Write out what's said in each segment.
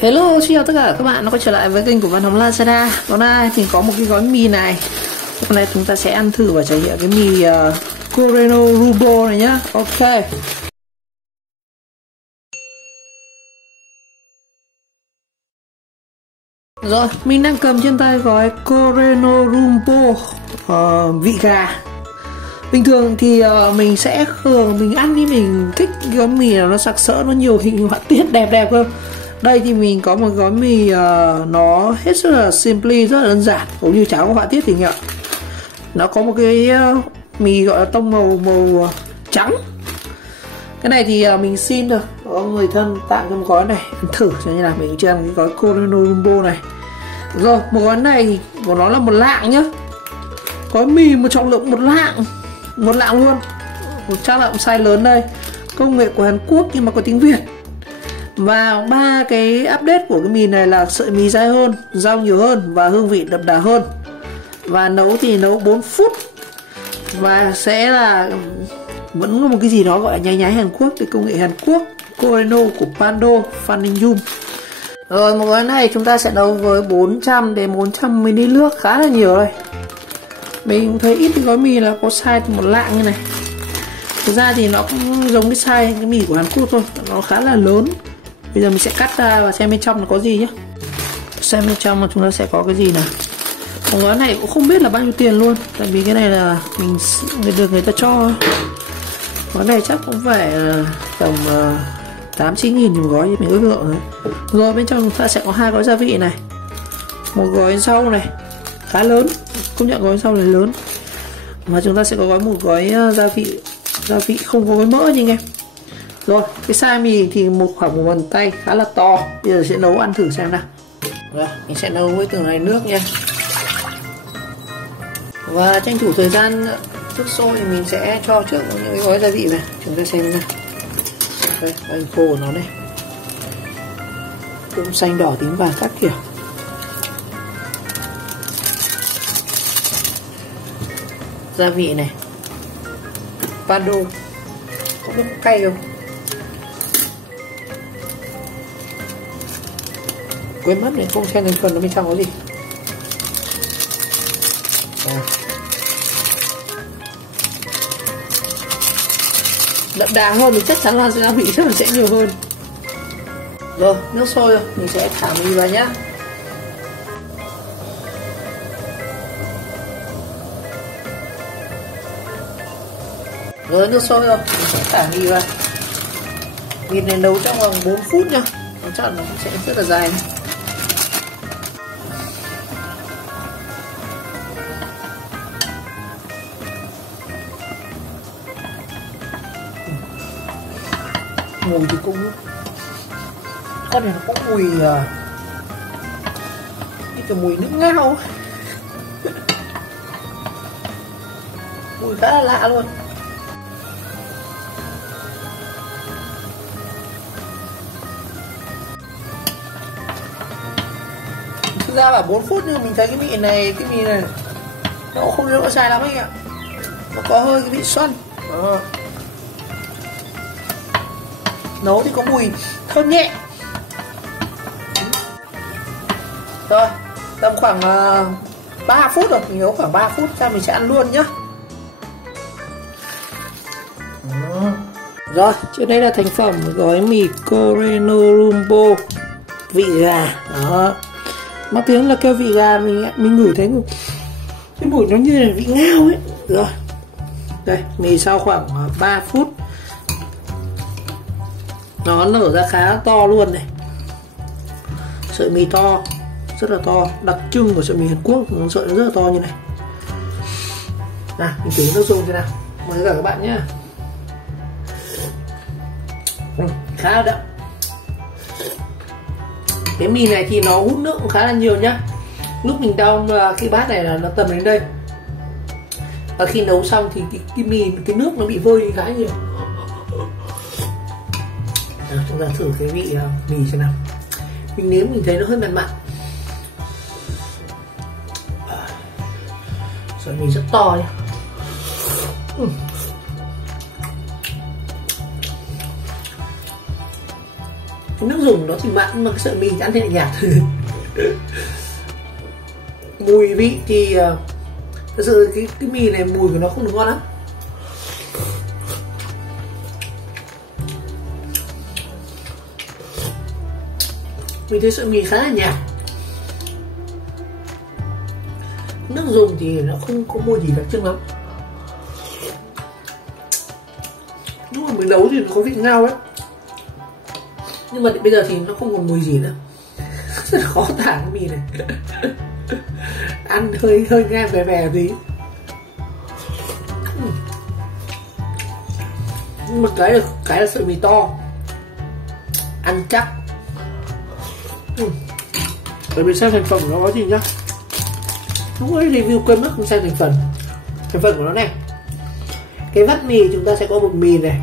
Hello, xin chào tất cả các bạn đã quay trở lại với kênh của Văn Hồng Lazada. Hôm nay thì có một cái gói mì này. Hôm nay chúng ta sẽ ăn thử và trải nghiệm cái mì Coreno Rumbo này nhá. Ok. Rồi, mình đang cầm trên tay gói Coreno Rumbo vị gà. Bình thường thì mình sẽ mình ăn thì mình thích cái gói mì nào nó sặc sỡ, nó nhiều hình họa tiết đẹp hơn. Đây thì mình có một gói mì nó hết sức là simply, rất là đơn giản, cũng như chả có họa tiết gì nhỉ. Nó có một cái mì gọi là tông màu trắng. Cái này thì mình xin được có người thân tặng cho một gói này ăn thử cho như là mình chưa ăn cái gói Coreno Rumbo này. Rồi, một gói này của nó là 1 lạng nhá. Gói mì một trọng lượng 1 lạng luôn. Chắc là size lớn đây. Công nghệ của Hàn Quốc nhưng mà có tiếng Việt. Và 3 cái update của cái mì này là sợi mì dai hơn, rau nhiều hơn và hương vị đậm đà hơn. Và nấu thì nấu 4 phút. Và sẽ là vẫn có một cái gì đó gọi là nháy nháy Hàn Quốc, cái công nghệ Hàn Quốc Coreno của Pando Phanning. Rồi một gói này chúng ta sẽ nấu với 400 đến 400 ml nước, khá là nhiều đây. Mình thấy ít cái gói mì là có size 1 lạng như này. Thực ra thì nó cũng giống cái size cái mì của Hàn Quốc thôi, nó khá là lớn. Bây giờ mình sẽ cắt ra và xem bên trong nó có gì nhé. Xem bên trong mà chúng ta sẽ có cái gì nào. Một gói này cũng không biết là bao nhiêu tiền luôn, tại vì cái này là mình được người ta cho. Gói này chắc cũng phải tầm 8-9 nghìn một gói, mình ước lượng rồi. Rồi bên trong chúng ta sẽ có 2 gói gia vị này, một gói rau này khá lớn, công nhận gói rau này lớn. Và chúng ta sẽ có một gói gia vị không có gói mỡ nha anh em. Rồi cái size mì thì khoảng 1 bàn tay, khá là to. Bây giờ sẽ nấu ăn thử xem nào. Rồi mình sẽ nấu với từng này nước nha. Và tranh thủ thời gian nước sôi thì mình sẽ cho trước những cái gói gia vị này, chúng ta xem nha. Đây, bánh khô của nó đây, cũng xanh đỏ tím vàng các kiểu. Gia vị này Pando, không biết cay không. Quên mất này, không xem thành phần nó bên trong có gì. Đậm đà hơn thì chắc chắn là gia vị rất là sẽ nhiều hơn. Rồi nước sôi rồi, mình sẽ thả mì vào nhá. Rồi nước sôi rồi, mình sẽ thả mì vào. Mì này nấu trong vòng 4 phút nha, chắc là nó sẽ rất là dài này. Mùi thì cũng con này nó có mùi như kiểu mùi nước ngao. Mùi khá là lạ luôn. Thực ra là 4 phút nhưng mình thấy cái mì này nó không được dài lắm anh ạ. Nó có hơi cái vị xoăn. Nấu thì có mùi thơm nhẹ. Rồi tầm khoảng 3 phút rồi, mình nấu khoảng 3 phút ra mình sẽ ăn luôn nhá. Rồi trên đây là thành phẩm gói mì Coreno Rumbo vị gà đó. Mắc tiếng là kêu vị gà, mình ngửi thấy cái mùi nó như là vị ngao ấy. Rồi đây, mì sau khoảng 3 phút nó nở ra khá to luôn này. Sợi mì to, rất là to, đặc trưng của sợi mì Hàn Quốc, sợi nó rất là to như này. Nào mình thử nước dùng thế nào, mời tất cả các bạn nhé. Khá là đậm. Cái mì này thì nó hút nước cũng khá là nhiều nhá. Lúc mình đong cái bát này là nó tầm đến đây. Và khi nấu xong thì cái mì, cái nước nó bị vơi đi khá nhiều. Chúng ta thử cái vị mì xem nào. Mình nếm mình thấy nó hơi mặn mặn. Sợi mì rất to nhá. cái nước dùng nó thì mặn nhưng mà cái sợi mì thì ăn thì lại nhạt. Mùi vị thì thật sự cái mì này mùi của nó không được ngon lắm. Mình thấy sợi mì khá là nhạt. Nước dùng thì nó không có mùi gì đặc trưng lắm. Lúc mà mình nấu thì nó có vị ngao ấy, nhưng mà bây giờ thì nó không còn mùi gì nữa. Rất là khó tả cái mì này. Ăn hơi ngang vẻ vẻ tí. Nhưng mà cái là sợi mì to, ăn chắc. Để mình xem thành phần của nó có gì nhá. Không có review quên mất không xem thành phần. Thành phần của nó này, cái vắt mì chúng ta sẽ có bột mì này.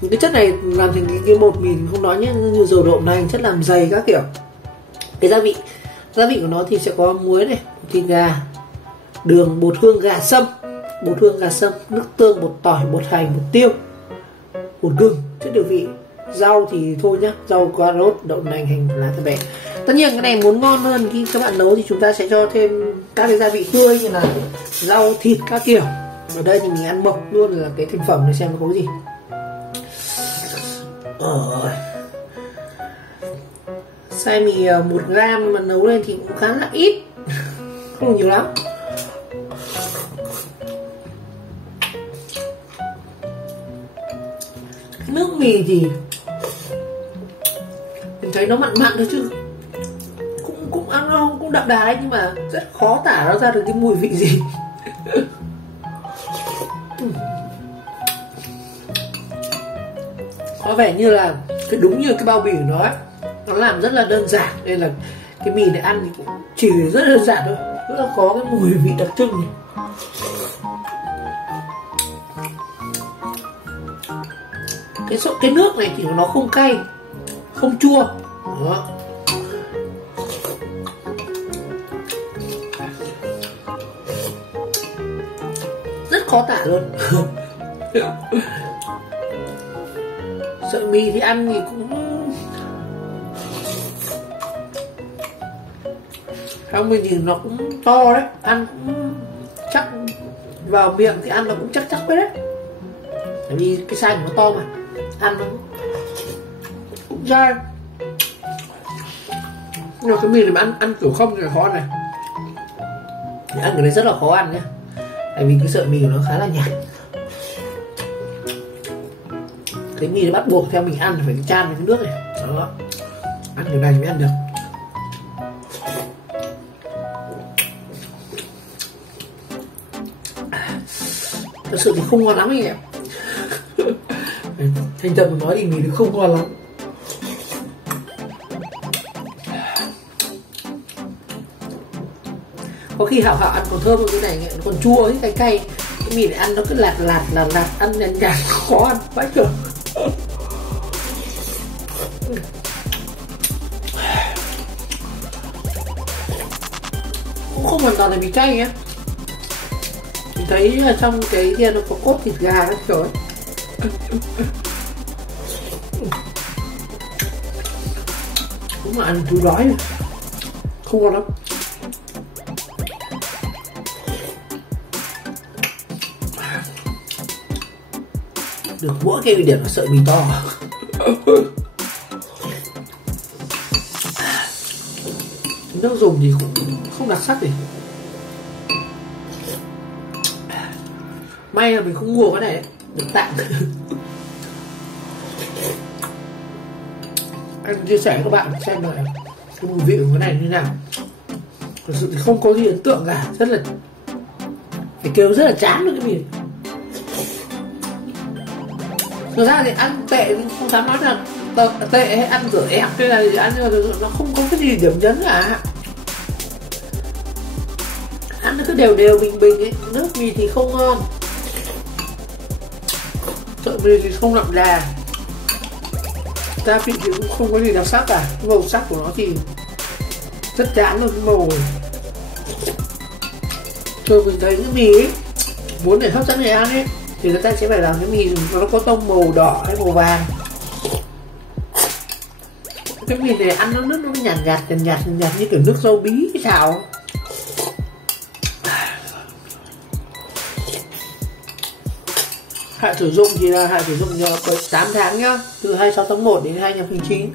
Những cái chất này làm thành cái bột mì không nói nhé, như dầu đậu nành, chất làm dày các kiểu. Cái gia vị của nó thì sẽ có muối này, thịt gà, đường, bột hương gà sâm, nước tương, bột tỏi, bột hành, bột tiêu, bột gừng, chất điều vị. Rau thì thôi nhá, rau cà rốt, đậu nành, hành lá thơm bẹ. Tất nhiên cái này muốn ngon hơn khi các bạn nấu thì chúng ta sẽ cho thêm các cái gia vị tươi như là rau, thịt các kiểu. Ở đây thì mình ăn mộc luôn là cái thành phẩm để xem nó có gì. Size mì 1 gram mà nấu lên thì cũng khá là ít, không nhiều lắm. Nước mì thì mình thấy nó mặn thôi chứ cũng ăn ngon, cũng đậm đà ấy, nhưng mà rất khó tả nó ra được cái mùi vị gì. Có vẻ như là đúng như cái bao bì của nó ấy, nó làm rất là đơn giản nên là cái mì này ăn thì cũng chỉ rất đơn giản thôi, rất là có cái mùi vị đặc trưng này. Cái nước này thì nó không cay, không chua. Đó. Rất khó tả luôn. Sợi mì thì ăn thì cũng theo mình thì nó cũng to đấy, ăn cũng chắc, vào miệng thì ăn nó cũng chắc đấy đấy. Tại vì cái size của nó to mà, ăn nó cũng dai. Nhưng mà cái mì này mà ăn kiểu không thì khó ăn này. Ăn cái này rất là khó ăn nhá. Tại vì cái sợi mì của nó khá là nhạt. Cái mì nó bắt buộc theo mình ăn phải chan với cái nước này. Đó. Ăn kiểu này mới ăn được. Thật sự thì không ngon lắm anh em. Thành thật mà nói thì mì nó không ngon lắm. Có khi Hảo ăn còn thơm hơn cái này, nó còn chua ấy, cay cay. Cái mì này ăn nó cứ lạt, ăn nhạt nhạt, khó ăn vãi chưởng. Cũng không hoàn toàn là mì cay nhé. Mình thấy trong cái kia nó có cốt thịt gà các kiểu ấy. Đúng là ăn chú đói rồi. Không ngon lắm. Được mỗi cái điểm là sợi mì to. Nước dùng thì cũng không đặc sắc gì. May là mình không mua cái này đấy, được tặng. Anh chia sẻ với các bạn xem là cái mùi vị của cái này như nào. Thực sự thì không có gì ấn tượng cả, rất là phải kêu rất là chán được cái mì. Thực ra thì ăn tệ không dám nói là tệ hay ăn rửa ẹp hay là gì ăn, nhưng mà nó không có cái gì điểm nhấn cả. Ăn nó cứ đều bình ấy, nước mì thì không ngon, sợi mì thì không đậm đà, gia vị thì cũng không có gì đặc sắc cả. Màu sắc của nó thì rất chán luôn, cái màu. Tôi mình thấy cái mì ấy, muốn để hấp dẫn người ăn ấy thì người ta sẽ phải làm cái mì nó có tông màu đỏ hay màu vàng. Cái mì này ăn nó nhạt như kiểu nước dâu bí xào. Hạn sử dụng thì là hạn sử dụng cho 8 tháng nhá, từ 26 tháng 1 đến 25 tháng 9.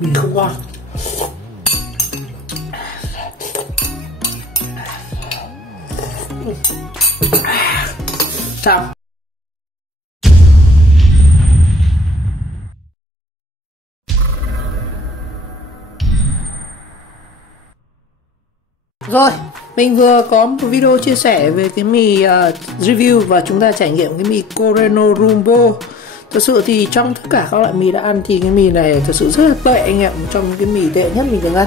Mì không ngon. Sao? Rồi, mình vừa có một video chia sẻ về cái mì review và chúng ta trải nghiệm cái mì Coreno Rumbo. Thật sự thì trong tất cả các loại mì đã ăn thì cái mì này thật sự rất là tệ anh em, trong cái mì tệ nhất mình từng ăn.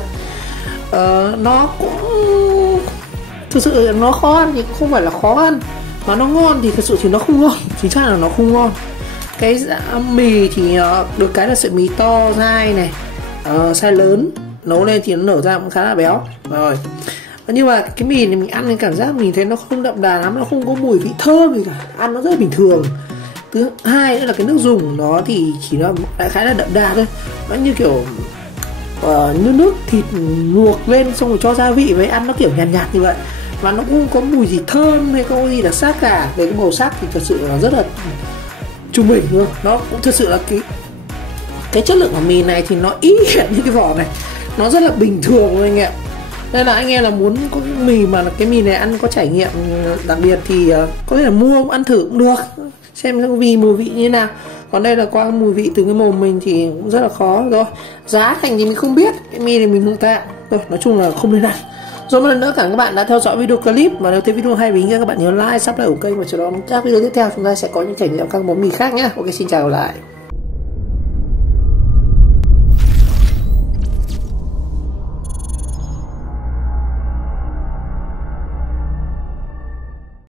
Nó cũng thực sự nó khó ăn thì không phải là khó ăn, mà nó ngon thì thật sự thì nó không ngon, chính xác là nó không ngon. Cái mì thì được cái là sợi mì to dai này, size lớn, nấu lên thì nó nở ra cũng khá là béo rồi. Nhưng mà cái mì này mình ăn nên cảm giác mình thấy nó không đậm đà lắm, nó không có mùi vị thơm gì cả, ăn nó rất bình thường. Thứ hai nữa là cái nước dùng nó thì chỉ là đại khái là đậm đà thôi, nó như kiểu nước thịt luộc lên xong rồi cho gia vị với ăn nó kiểu nhạt như vậy, và nó cũng không có mùi gì thơm hay có gì đặc sắc cả. Về cái màu sắc thì thật sự là rất là trung bình luôn. Nó cũng thật sự là cái chất lượng của mì này thì nó ý hiện như cái vỏ này, nó rất là bình thường thôi anh em. Nên là anh em là muốn có cái mì mà cái mì này ăn có trải nghiệm đặc biệt thì có thể là mua ăn thử cũng được, xem vì mùi vị như thế nào. Còn đây là qua mùi vị từ cái mồm mình thì cũng rất là khó rồi. Giá thành thì mình không biết, cái mì này mình không tạ rồi, nói chung là không nên ăn. Rồi một lần nữa cảm ơn các bạn đã theo dõi video clip, và nếu thấy video hay và ý nghĩa các bạn nhớ like, subscribe của kênh và chờ đón các video tiếp theo chúng ta sẽ có những trải nghiệm các món mì khác nhé. Ok, xin chào lại.